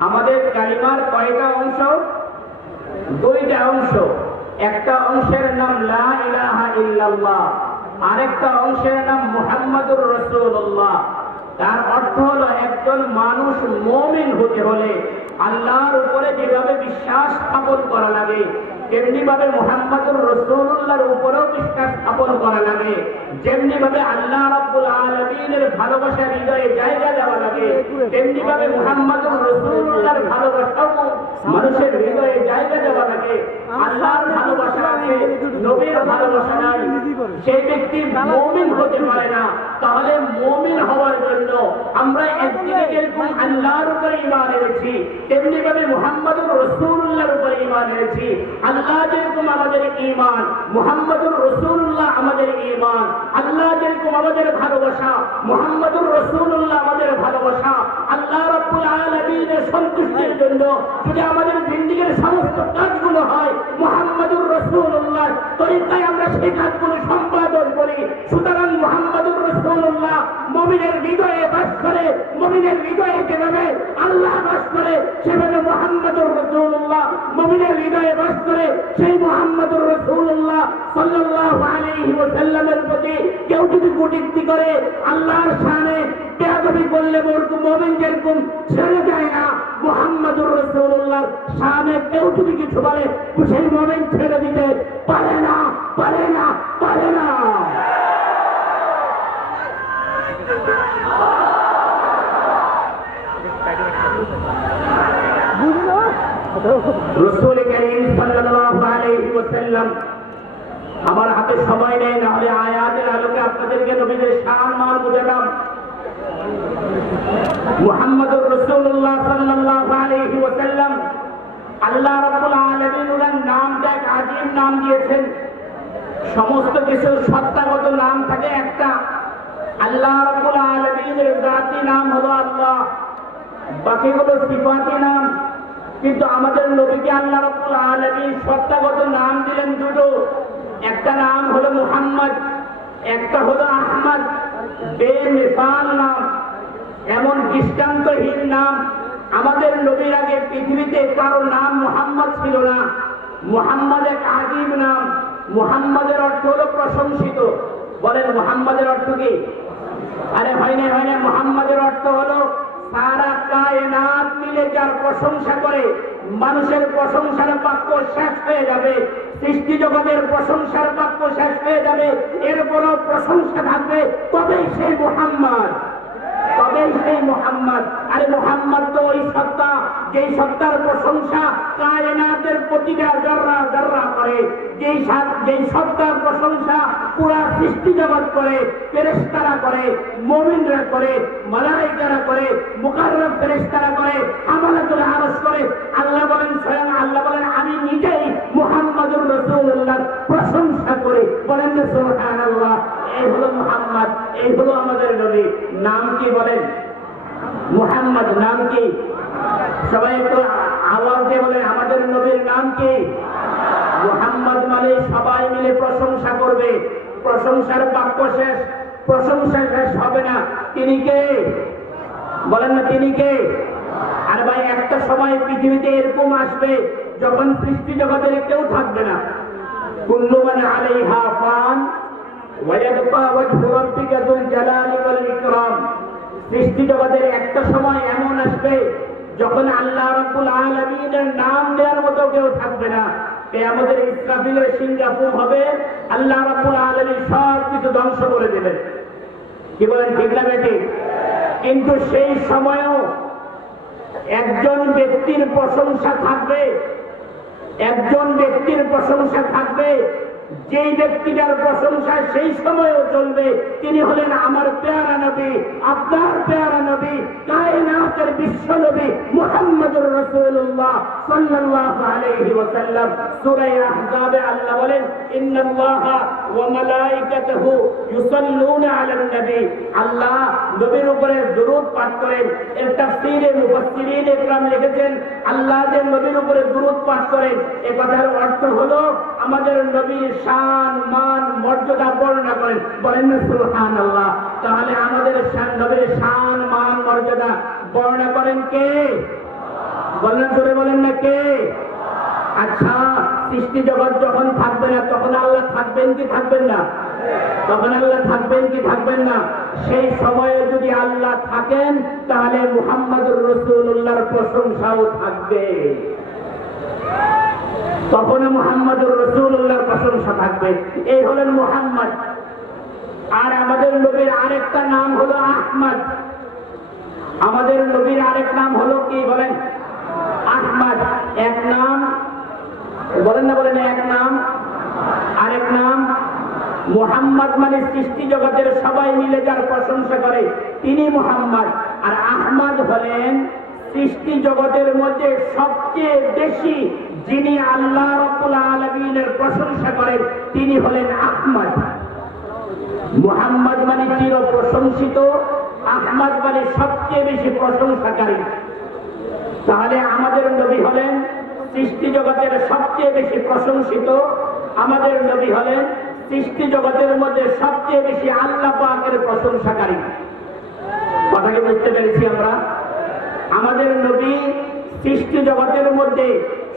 আমাদের কালিমার কয়টা অংশ? দুইটা অংশ। একটা অংশের নাম লা আরেকটা অংশের নাম মুহাম্মাদুর রাসূলুল্লাহ। তার অর্থ হল একজন মানুষ মুমিন হতে হলে আল্লাহর উপরে যেভাবে বিশ্বাস স্থাপন করা লাগে রাসূলুল্লাহর উপরেও বিশ্বাস স্থাপন করা লাগে, যেমনি ভাবে আল্লাহ রাব্বুল আলমিনের হৃদয়ে জায়গা দেওয়া লাগে, তেমনি ভাবে মুহাম্মাদুর রাসূলুল্লাহর ভালোবাসাও মানুষের হৃদয়ে জায়গা দেওয়া লাগে। আল্লাহর ভালোবাসা আছে, নবীর ভালোবাসা নাই সেই ব্যক্তি মুমিন হতে পারে না তাহলে মুমিন হওয়ার জন্য আমরা একদিকে যেরকম আল্লাহর উপরে ঈমান এনেছি তেমনি ভাবে মুহাম্মাদুর রাসূলুল্লাহর উপরে ঈমান এনেছি। আল্লাহ যেরকম আমাদের ঈমান মুহাম্মাদুর রাসূলুল্লাহ আমাদের ঈমান। আল্লাহ যেরকম আমাদের ভালোবাসা মুহাম্মাদুর রাসূলুল্লাহ আমাদের ভালোবাসা। আল্লাহ রাব্বুল আলামিনের সন্তুষ্টির জন্য যদি আমাদের জিন্দিগির সমস্ত কাজগুলো হয় মুহাম্মাদুর রাসূলুল্লাহ তরিকায় আমরা সেই কাজগুলো Somebody মুমিনের হৃদয়ে যেভাবে আল্লাহ বাস করে, সেভাবে মুহাম্মাদুর রাসূলুল্লাহ মুমিনের হৃদয়ে বাস করে, সেই মুহাম্মাদুর রাসূলুল্লাহ সাল্লাল্লাহু আলাইহি ওয়াসাল্লামের প্রতি কেউ যদি কটূক্তি করে, আল্লাহর শানে বেয়াদবি করলে মুমিন যেরকম ছেড়ে যায় না, মুহাম্মাদুর রাসূলুল্লাহ শানে কেউ যদি কিছু বলে সেই মুমিন ছেড়ে দিতে পারে না পারে না পারে না। রসুল করিম সাল্লাল্লাহু আলাইহি ওয়াসাল্লাম আমার হাতে সময় নেই, না হলে আয়াতের আলোকে আপনাদেরকে নবীদের শান, মান বুঝালাম মুহাম্মদুর রাসূলুল্লাহ সাল্লাল্লাহু আলাইহি ওয়াসাল্লাম আল্লাহ রাব্বুল আলামিন ওনার নামটা এক আজীব নাম দিয়েছেন। সমস্ত কিছুর সত্তাগত নাম থাকে একটা। আল্লাহ রাব্বুল আলামিনের জাতি নাম হলো আল্লাহ। বাকিগুলো সিফাতি নাম। কিন্তু আমাদের নবীকে আল্লাহ রাব্বুল আলামিন সত্তাগত নাম দিলেন দুটো। একটা নাম হলো মুহাম্মদ, একটা হলো আহমদ। বেমিসাল নাম, এমন দৃষ্টান্তহীন নাম। আমাদের নবীর আগে পৃথিবীতে কারও নাম মুহাম্মদ ছিল না। মুহাম্মদ এক আজীব নাম, মুহাম্মদের অর্থ হলো প্রশংসিত। বলেন মুহাম্মদের অর্থ কি? আরে হয় না হয় না মুহাম্মদের অর্থ হলো সারা কায়নাত মিলে যার প্রশংসা করে, মানুষের প্রশংসার বাক্য শেষ হয়ে যাবে, সৃষ্টি জগতের প্রশংসার বাক্য শেষ হয়ে যাবে, এরপরও প্রশংসা থাকবে, তবেই সেই মুহাম্মদ। তবেই সেই মোহাম্মদ, আরে মোহাম্মদ তো ওই সত্তা, যেই সত্তার প্রশংসা কায়নাতের প্রতিটা জর্রা জর্রা করে, যেই যেই সত্তার প্রশংসা পুরা সৃষ্টি জগৎ করে, ফেরেশতারা করে, মুমিনরা করে, মালাইকারা করে, মুকাররম ফেরেশতারা করে আমালাতুল আরশ করে। আল্লাহ বলেন, স্বয়ং আল্লাহ বলেন, আমি নিজেই বলেন যে সুবহানাল্লাহ, এই হলো মুহাম্মদ, এই হলো আমাদের নবী। নাম কি বলেন? মুহাম্মদ নাম কি? সবাই একটু আওয়াজ দিয়ে বলেন, আমাদের নবীর নাম কি? মুহাম্মদ মানে সবাই মিলে প্রশংসা করবে। প্রশংসার বাক্য শেষ, প্রশংসা শেষ হবে না। তিনি কে? বলেন না, তিনি কে? আর ভাই, একটা সময় পৃথিবীতে এরকম আসবে যখন সৃষ্টি জগতের কেউ থাকবে না। মান আলাইহা ফান ওয়ায়াবকা ওয়াজহু রাব্বিকা যুল জালালি ওয়াল ইকরাম। সৃষ্টি জগতের একটা সময় এমন আসবে, যখন আল্লাহ রাব্বুল আলামিনের নাম দেওয়ার মতো কেউ থাকবে না। আমাদের ইসরাফিলের সিঙ্গাপুর হবে, আল্লাহ রাব্বুল আলামিন সব কিছু ধ্বংস করে দেবেন কি বলেন, ঠিক না বেটি? কিন্তু সেই সময়ও একজন ব্যক্তির প্রশংসা থাকবে একজন ব্যক্তির প্রশংসা থাকবে, যেই ব্যক্তিটার প্রশংসা সেই সময়ও চলবে। তিনি হলেন আমার পেয়ারা নবী, আপনার পেয়ারা নবী, কায়নাতের বিশ্ব নবী মুহাম্মদুর আমাদের নবীর শান, মান, মর্যাদা বর্ণনা করেন। বলেন না, সুবহানাল্লাহ, তাহলে আমাদের নবীর শান, মান, মর্যাদা বর্ণনা করেন কে? বলেন জোরে বলেন না কে? আচ্ছা সৃষ্টি জগৎ যখন থাকবে না, তখন আল্লাহ থাকবেন কি থাকবেন না? তখন আল্লাহ থাকবেন কি থাকবেন না? সেই সময়ে যদি আল্লাহ থাকেন, তাহলে মুহাম্মদুর রসুল্লাহর প্রশংসাও থাকবে। তখন মুহাম্মদুর রসুল্লাহর প্রশংসা থাকবে। এই হলেন মুহাম্মদ। আর আমাদের নবীর আরেকটা নাম হলো আহমদ। আমাদের নবীর আরেক নাম হলো কি বলেন? আহমদ, এক নাম। বলেন না, বলেন এক নাম। আরেক নাম। মুহাম্মদ মানে সৃষ্টি জগতের সবাই মিলে যার প্রশংসা করে, তিনি মুহাম্মদ। আর আহমদ হলেন সৃষ্টি জগতের মধ্যে সবচেয়ে বেশি যিনি আল্লাহ রব্বুল আলমিনের প্রশংসা করেন, তিনি হলেন আহমদ। মুহাম্মদ মানে চির প্রশংসিত আহমদ মানে সবচেয়ে বেশি প্রশংসাকারী। তাহলে আমাদের নবী হলেন সৃষ্টি জগতের সবচেয়ে বেশি প্রশংসিত। আমাদের নবী হলেন সৃষ্টি জগতের মধ্যে সবচেয়ে বেশি আল্লাহ পাকের প্রশংসাকারী। কথাকে বুঝতে পেরেছি আমরা? আমাদের নবী সৃষ্টি জগতের মধ্যে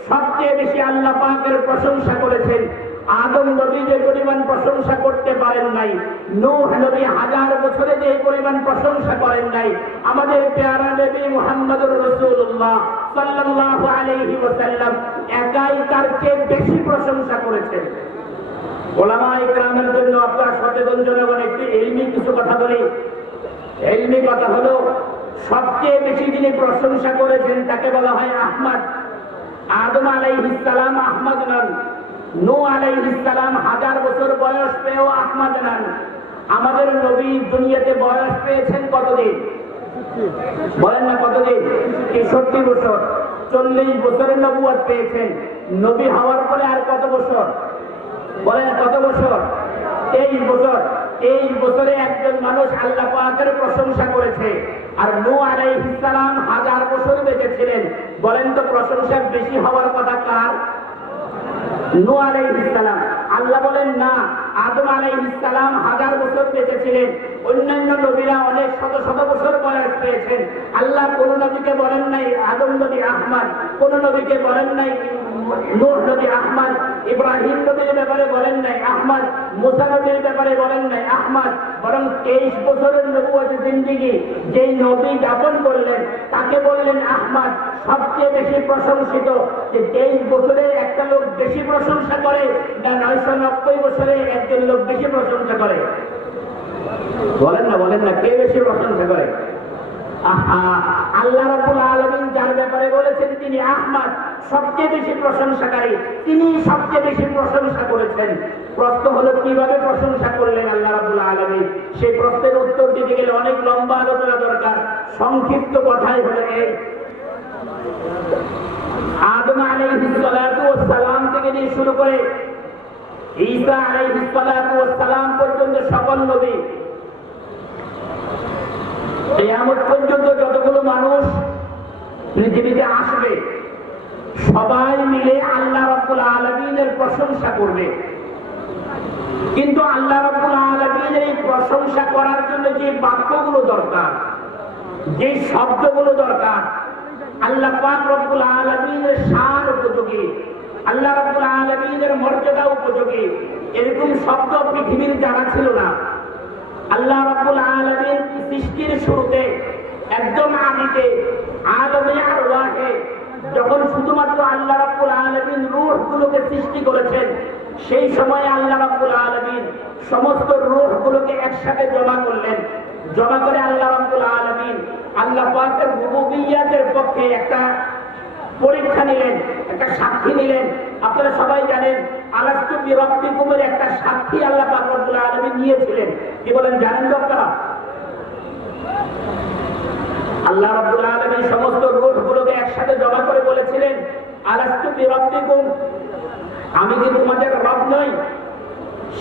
সবচেয়ে বেশি আল্লাহ পাকের প্রশংসা করেছেন। আদম নবী যে পরিমাণ প্রশংসা করতে পারেন নাই, নূহ নবী হাজার বছরে যে পরিমাণ প্রশংসা করেন নাই, আমাদের পেয়ারা নবী মুহাম্মদুর রাসূলুল্লাহ সাল্লাল্লাহু আলাইহি ওয়াসাল্লাম একাই তার চেয়ে বেশি প্রশংসা করেছেন। ওলামা ইকরামের জন্য আপনারা সচেতন জনগণ, একটি এলমি কিছু কথা বলি। এলমি কথা হলো, সবচেয়ে বেশি যিনি প্রশংসা করেছেন তাকে বলা হয় আহমদ। আদম আলাইহিস সালাম আহমদ নন। নূ আলাইহিস সালাম হাজার বছর বয়স পেয়েও আহমদ নন। আমাদের নবী দুনিয়াতে বয়স পেয়েছেন কতদিন? বলেন না কতদিন? তেষট্টি বছর। চল্লিশ বছরের নবুয়াদ পেয়েছেন। নবী হওয়ার পরে আর কত বছর? বলেন কত বছর? তেইশ বছর। এই বছরে একজন মানুষ আল্লাহ পাকের প্রশংসা করেছে। আর নু আলাইহিস সালাম হাজার বছর বেঁচেছিলেন বলেন তো প্রশংসা বেশি হওয়ার কথা কার? সালাম। আল্লাহ বলেন, না, আদম আলাই ইসলাম হাজার বছর বেঁচেছিলেন। অন্যান্য নবীরা অনেক শত শত বছর বয়স পেয়েছেন। আল্লাহ কোন নবীকে বলেন নাই আদম নবী আহমদ, কোন নবীকে বলেন নাই নূহ নবী আহমদ ইব্রাহিম নবীর ব্যাপারে বলেন নাই আহমদ মুসা নবীর ব্যাপারে বলেন নাই আহমদ বরং তেইশ বছরের নবুয়ত জিন্দিগি যেই নবী যাপন করলেন তাকে বললেন আহমদ সবচেয়ে বেশি প্রশংসিত যে তেইশ বছরে একটা লোক বেশি প্রশংসা করে না নয়শো নব্বই বছরে একজন লোক বেশি প্রশংসা করে? বলেন না বলেন না কে বেশি প্রশংসা করে? আহা, আল্লাহ রাব্বুল আলামিন যার ব্যাপারে বলেছেন তিনি আহমদ সবচেয়ে বেশি প্রশংসাকারী তিনি সবচেয়ে বেশি প্রশংসা করেছেন। প্রশ্ন হলো, কীভাবে প্রশংসা করলেন আল্লাহ রাব্বুল আলামিন? সেই প্রশ্নের উত্তর দিতে গেলে অনেক লম্বা আলোচনা দরকার। সংক্ষিপ্ত কথাই হলো এই। আদম সালাম থেকে নিয়ে শুরু করে ঈসা সালাম পর্যন্ত সকল নবী। কেয়ামত পর্যন্ত যতগুলো মানুষ পৃথিবীতে আসবে সবাই মিলে আল্লাহ রাব্বুল আলামিনের প্রশংসা করবে। কিন্তু আল্লাহ রাব্বুল আলামিনের এই প্রশংসা করার জন্য যে বাক্যগুলো দরকার, যে শব্দগুলো দরকার, আল্লাহ পাক রব্বুল আলামিনের শান উপযোগী, আল্লাহ রাব্বুল আলামিনের মর্যাদা উপযোগী, এরকম শব্দ পৃথিবীর জানা ছিল না। আল্লাহ রাব্বুল আলামিন সৃষ্টির শুরুতে একদম আদিতে আলমে আরওয়াহে যখন শুধুমাত্র আল্লাহ রাব্বুল আলামিন রূহগুলোকে সৃষ্টি করেছেন, সেই সময় আল্লাহ রাব্বুল আলামিন সমস্ত রূহগুলোকে একসাথে জমা করলেন। জমা করে আল্লাহ রাব্বুল আলামিন আল্লাহ পাকের রুবুবিয়্যাতের পক্ষে একটা পরীক্ষা নিলেন, একটা সাক্ষী নিলেন। আপনারা সবাই জানেন, আলাস্তু বিরব্বিকুমের একটা সাক্ষী আল্লাহ পাক রব্বুল আলামিন নিয়েছিলেন। কি বলেন, জানেন আপনারা আল্লাহ রাব্বুল আলামিন সমস্ত রূহগুলোকে একসাথে জমা করে বলেছিলেন আলাস্তু বিরব্বিকুম। আমি কি তোমাদের রব নই,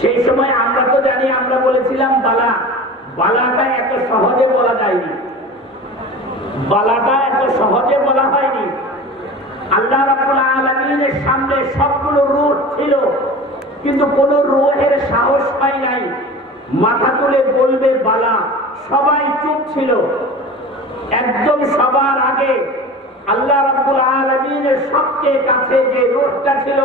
সেই সময় আমরা তো জানি, আমরা বলেছিলাম বালা। বালাটা এত সহজে বলা যায়নি। বালাটা এত সহজে বলা হয়নি। আল্লাহ রাব্বুল আলামিনের সামনে সবগুলো রূহ ছিল, কিন্তু কোন রূহের সাহস পাই নাই। মাথা তুলে বলবে, বালা, সবাই চুপ ছিল। একদম সবার আগে আল্লাহ রাব্বুল আলামিনের সবচেয়ে কাছে যে রূহটা ছিল,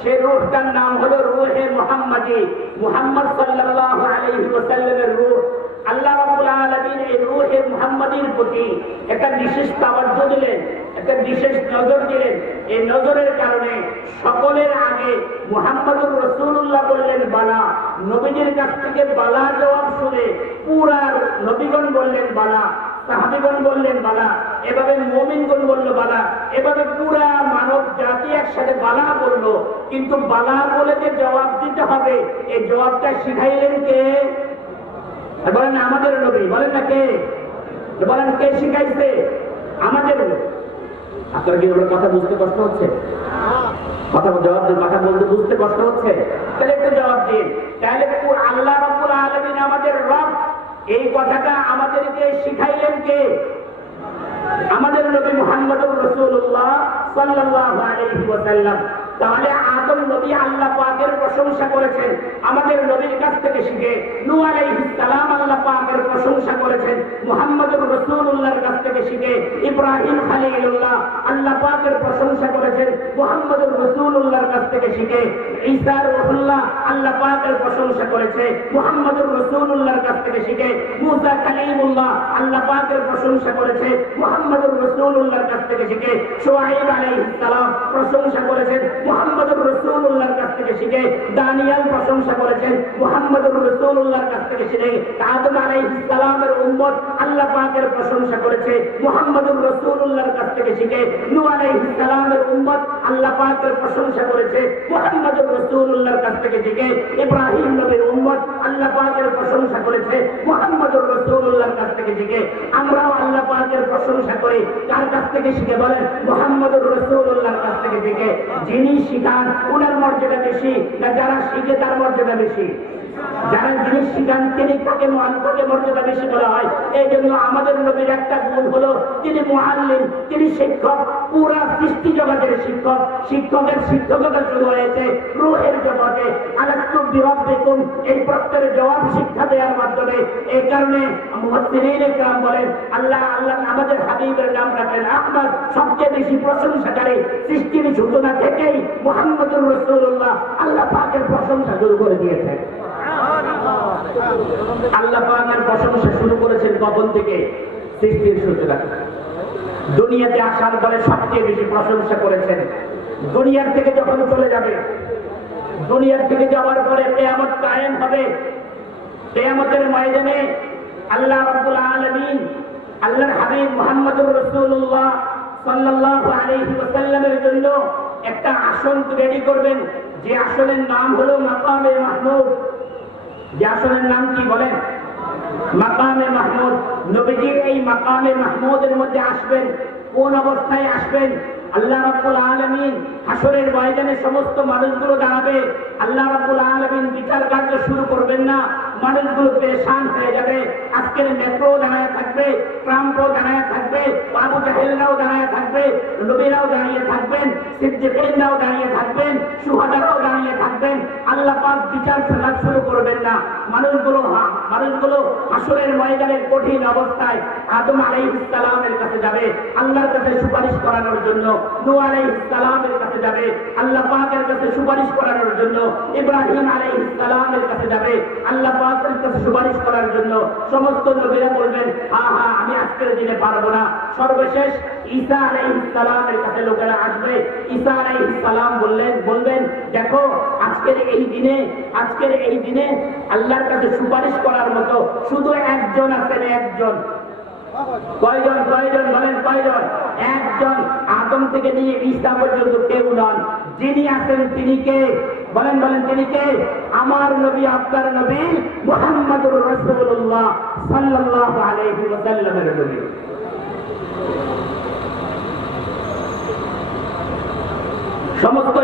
সেই রূহটার নাম হলো রূহে মুহাম্মাদি। মুহাম্মদ সাল্লাল্লাহু আলাইহি ওয়াসাল্লামের রূহ। আল্লাহ রাব্বুল আলামিন এই রূহে মুহাম্মাদির প্রতি একটা বিশেষ তাওয়াজ্জ দিলেন, একটা বিশেষ নজর দিলেন। এই নজরের কারণে সকলের আগে মুহাম্মদুর রাসূলুল্লাহ বললেন, বালা। নবীজির কাছ থেকে বালা জবাব শুনে পুরা নবীগণ বললেন, বালা। সাহাবিগণ বললেন, বালা। এভাবে মোমিনগণ বলল, বালা। এভাবে পুরা মানব জাতি একসাথে বালা বলল। কিন্তু বালা বলে যে জবাব দিতে হবে এই জবাবটা শিখাইলেন কে? বলেন আমাদের নবী। বলেন না কে? বলেন কে শিখাইছে? আমাদের। আপনার কি আমার কথা বুঝতে কষ্ট হচ্ছে? কথা জবাব দিন, কথা বলতে বুঝতে কষ্ট হচ্ছে? তাহলে একটু জবাব দিন। তাহলে আল্লাহ রাব্বুল আলামিন আমাদের রব এই কথাটা আমাদেরকে শিখাইলেন কে? আমাদের নবী সাল্লাল্লাহু আলাইহি ওয়াসাল্লাম। তাহলে আদম নবী আল্লাহ পাকের প্রশংসা করেছেন। আমাদের নবীর কাছ থেকে শিখে নূহ আলাইহিস সালাম আল্লাহ পাকের প্রশংসা করেছেন। মুহাম্মদুর রাসূলুল্লাহর কাছ থেকে শিখে ইব্রাহিম খলিলুল্লাহ আল্লাহ পাকের প্রশংসা করেছেন। মুহাম্মদুর রাসূলুল্লাহর কাছ থেকে শিখে ঈসা রুহুল্লাহ আল্লাহ পাকের প্রশংসা করেছে। মুহাম্মদুর রাসূলুল্লাহর কাছ থেকে শিখে। কালিমুল্লাহ আল্লাহ পাকের প্রশংসা করেছে। মুহাম্মদুর রাসূলুল্লাহর কাছ থেকে শিখে। শুআইব আলাইহিস সালাম প্রশংসা করেছেন মুহাম্মদুর রাসূলুল্লাহর কাছ থেকে শিখে। দানিয়াল প্রশংসা করেছেন মুহাম্মদুর রাসূলুল্লাহর কাছ থেকে শিখে। আদম আলাইহিস সালামের উম্মত আল্লাহ পাকের প্রশংসা করেছে। মুহাম্মদুর রাসূলুল্লাহর কাছ থেকে শিখে। নূহ আলাইহিস সালামের উম্মত আল্লাহ পাকের প্রশংসা করেছে। মুহাম্মদুর রাসূলুল্লাহর কাছ থেকে শিখে ইব্রাহিম নবীর উম্মত আল্লাহ পাকের প্রশংসা করেছে, মুহাম্মদুর রাসূলুল্লাহর কাছ থেকে শিখে আমরাও আল্লাহ পাকের প্রশংসা করি। কার কাছ থেকে শিখে বলেন? মুহাম্মদুর রাসূলুল্লাহর কাছ থেকে শিখে যিনি শিখান ওনার মর্যাদা বেশি না যারা শিখে তার মর্যাদা বেশি? যারা জিনিস শিখান, তিনি তাকে মহান তাকে মর্যাদা বেশি বলা হয়? এই জন্য আমাদের নবীর একটা গুণ হলো, তিনি মহাল্লিম তিনি শিক্ষক, পুরা সৃষ্টি জগতের শিক্ষক। শিক্ষকের শিক্ষকতা শুরু হয়েছে এই প্রশ্নের জবাব শিক্ষা দেওয়ার মাধ্যমে, এই কারণে ইকরাম বলেন, আল্লাহ আল্লাহ আমাদের হাবিবের নাম আহমদ। সবচেয়ে বেশি প্রশংসাকারী, সৃষ্টির সূচনা থেকেই মুহাম্মদুর রাসূলুল্লাহ আল্লাহ পাকের প্রশংসা শুরু করে দিয়েছেন। আল্লাহ পাকের প্রশংসা শুরু করেছেন কখন থেকে? সৃষ্টির সূচনা দুনিয়াতে আসার পরে সবচেয়ে বেশি প্রশংসা করেছেন। দুনিয়ার থেকে যখন চলে যাবে দুনিয়ার থেকে যাওয়ার পরে কেয়ামত কায়েম হবে। কেয়ামতের ময়দানে আল্লাহ রাব্বুল আলামিন, আল্লাহর হাবিব মুহাম্মদুর রাসূলুল্লাহ সাল্লাল্লাহু আলাইহি ওয়াসাল্লামের জন্য একটা আসন রেডি করবেন। যে আসনের নাম হলো মাকামে মাহমুদ। যে আসনের নাম কি বলেন? মাকামে মাহমুদ। নবীজি এই মাকামে মাহমুদের মধ্যে আসবেন। কোন অবস্থায় আসবেন? আল্লাহ রাব্বুল আলামিন হাসরের ময়দানে সমস্ত মানুষগুলো দাঁড়াবে। আল্লাহ রাব্বুল আলামিন বিচার কার্য শুরু করবেন না। মানুষগুলো পেরেশান হয়ে যাবে। আজকের মেট্রো দাঁড়ায় থাকবে ট্রাম্পও দাঁড়ায় থাকবে, বাবু জাহেলরাও দাঁড়ায় থাকবে, নবীরাও দাঁড়িয়ে থাকবেন সিদ্দিকিনরাও দাঁড়িয়ে থাকবেন, সুহাদারাও দাঁড়িয়ে থাকবেন। আল্লাহ পাক বিচার ফেলা শুরু করবেন না। মানুষগুলো মানুষগুলো হাসরের ময়দানের কঠিন অবস্থায় আদম আলাইহিস সালামের কাছে যাবে, আল্লাহর কাছে সুপারিশ করানোর জন্য। নূহ আলাইহিস সালামের কাছে যাবে। আল্লাহ পাকের কাছে সুপারিশ করানোর জন্য ইব্রাহিম আলাইহিস সালামের কাছে যাবে। আল্লাহ পাকের কাছে সুপারিশ করার জন্য সমস্ত নবীরা বলবেন, হা হা, আমি আজকের দিনে পারব না। সর্বশেষ ঈসা আলাইহিস সালামের কাছে লোকেরা আসবে। ঈসা আলাইহিস সালাম বললেন, বলবেন, দেখো, আজকের এই দিনে, আজকের এই দিনে আল্লাহর কাছে সুপারিশ করার মতো শুধু একজন আছেন, একজন। কয়জন কয়জন বলেন, কয়জন? একজন। আদম থেকে নিয়ে ঈসা পর্যন্ত কেউ নন। যিনি আছেন তিনি কে? বলেন বলেন, তিনি কে? আমার নবী, আপনার নবী মুহাম্মদুর রাসূলুল্লাহ সাল্লাল্লাহু আলাইহি ওয়াসাল্লামের নবী। সমস্ত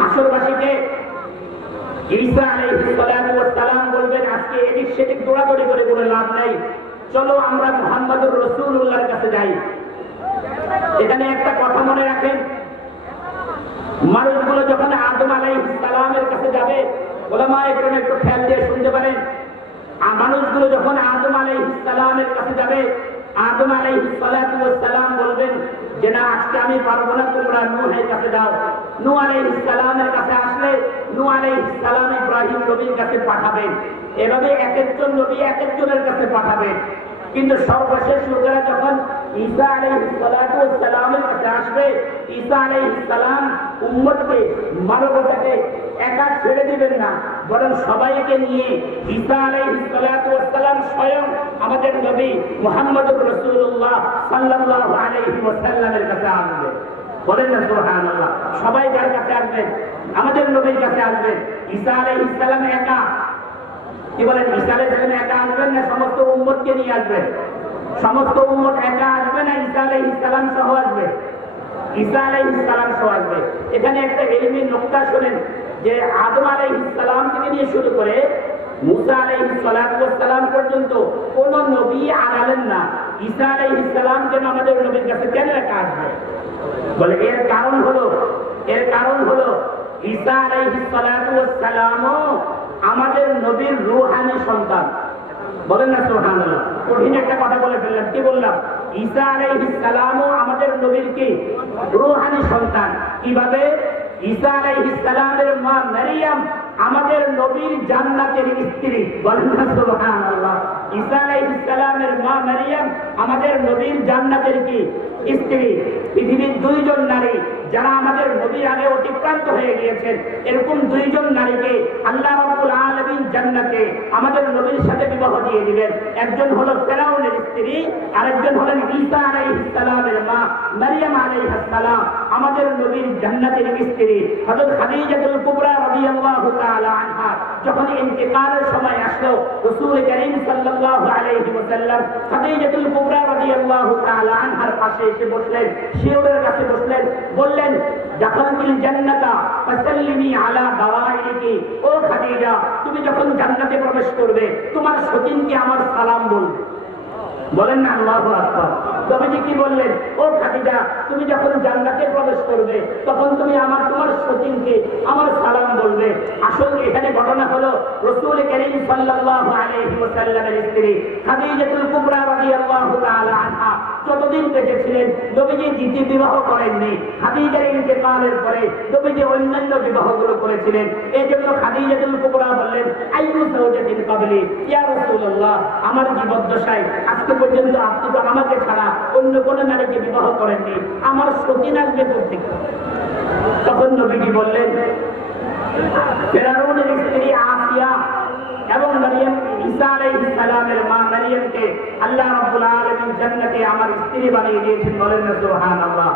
হাসরবাসীকে ঈসা আলাইহিস সালাম বলবেন, আজকে এদিক সেদিক দৌড়াদৌড়ি করে কোনো লাভ নাই। চলো আমরা মুহাম্মদুর রাসূলুল্লাহর কাছে যাই। এখানে একটা কথা মনে রাখেন। মানুষগুলো যখন আদম আলাইহিস সালামের কাছে যাবে ওলামা একটু খেয়াল দিয়ে শুনতে পারেন। আর মানুষগুলো যখন আদম আলাই সালামের কাছে যাবে, আদম সালাতু সালাম বলবেন যে, না, আজকে আমি পারব না, তোমরা নূহের কাছে যাও। নূ আলাইহিস সালামের কাছে আসলে নূ আলাইহিস সালাম ইব্রাহিম নবীর কাছে পাঠাবেন। এভাবে এক একজন নবী এক একজনের কাছে পাঠাবেন। কিন্তু সর্বশেষ লোকেরা যখন ঈসা আলাইহিস সালামের কাছে আসবে, ঈসা আলাইহিস সালাম উম্মতকে, মানবতাকে একা ছেড়ে দিবেন না, বরং সবাইকে নিয়ে ঈসা আলাইহিস সালাম স্বয়ং আমাদের নবী মুহাম্মদুর রাসূলুল্লাহ সাল্লাল্লাহু আলাইহি ওয়াসাল্লামের কাছে আসবে। বলেন না, সুবহানাল্লাহ, সবাই যার কাছে আসবেন আমাদের নবীর কাছে আসবেন ঈসা আলাইহিস সালাম একা কি বলেন ঈসা আলাইহিস একা আসবেন না, সমস্ত উম্মতকে নিয়ে আসবেন? সমস্ত উম্মত একা আসবে না, ঈসা আলাইহিস সালাম সহ আসবে? ঈসা আলাইহিস সালাম সহ আসবে। এখানে একটা এলিমি নোক্তা শোনেন, যে আদম আলাইহিস সালাম থেকে নিয়ে শুরু করে মুসা ওয়াস সালাম পর্যন্ত কোন নবী আগালেন না। ঈসা আলাইহিস সালাম কেন আমাদের নবীর কাছে কেন একা আসবে? বলে, এর কারণ হলো, এর কারণ হলো, ঈসা ওয়াস সালামও আমাদের নবীর রুহানি সন্তান। বলেন না সোহান কঠিন একটা কথা বলে ফেললাম। কি বললাম? ঈসা আলাইহিস সালামও আমাদের নবীর কি? রুহানি সন্তান। কীভাবে? ঈসা আলাইহিস সালামের মা মারিয়াম আমাদের নবীর জান্নাতের স্ত্রী। বলেন না সুবহানাল্লাহ। ঈসা আলাইহিস সালামের মা মারিয়াম, আমাদের নবীর জান্নাতের কি? স্ত্রী। পৃথিবীর দুইজন নারী যারা আমাদের নবীর আগে অতিক্রান্ত হয়ে গিয়েছেন। এরকম দুইজন নারীকে আল্লাহ রাব্বুল আলামিন জান্নাতে আমাদের নবীর সাথে বিবাহ দিয়ে দিবেন। একজন হলো ফেরাউনের স্ত্রী, আরেকজন হলেন ঈসা আলাইহিস সালামের মা মারিয়াম আলাইহিস সালাম, আমাদের নবীর জান্নাতের স্ত্রী। হযরত খাদিজাতুল কুবরা রাদিয়াল্লাহু তাআলা আনহা, যখন ইন্তেকালের সময় আসলো রাসূল করিম সাল্লাল্লাহু আলাইহি ওয়াসাল্লাম খাদিজাতুল কুবরা রাদিয়াল্লাহু তাআলা আনহার পাশে এসে বসলেন শিয়রের কাছে বসলেন, বললেন, দাখালতুল জান্নাতা, ফাসাল্লিমি আলা দাওয়াইলিকি, ও খাদিজা, তুমি যখন জান্নাতে প্রবেশ করবে, তোমার সতীনকে আমার সালাম বলবে। বলেন না, আল্লাহু আকবার। নবীজি কি বললেন? ও খাদিজা, তুমি যখন জান্নাতে প্রবেশ করবে, তখন তুমি আমার, তোমার সচিনকে আমার সালাম বলবে। আসল এখানে ঘটনা হলো রসুল করিম সাল্লাল্লাহু আলাইহি ওয়াসাল্লামের স্ত্রী খাদিজাতুল কুবরা রাদিয়াল্লাহু যতদিন বেঁচে নবীজি দ্বিতীয় বিবাহ করেননি। খাদিজার ইন্তেকালের পরে নবীজি অন্যান্য বিবাহগুলো করেছিলেন। এই জন্য খাদিজাতুল কুবরা বললেন, আইয়ু সাওজাতিন কাবলি ইয়া রাসূলুল্লাহ, আমার জীবদ্দশায় আজকে পর্যন্ত আপনি তো আমাকে ছাড়া অন্য কোনো নারীকে বিবাহ করেননি। আমার সতীন আসবে কোথেকে তখন নবীজি বললেন, ফেরাউনের স্ত্রী আসিয়া এবং মারিয়াম ঈসা আলাইহিস সালামের মা মারিয়ামকে আল্লাহ রাব্বুল আলামিন জান্নাতে আমার স্ত্রী বানিয়ে দিয়েছেন বলেন না সুবহানাল্লাহ।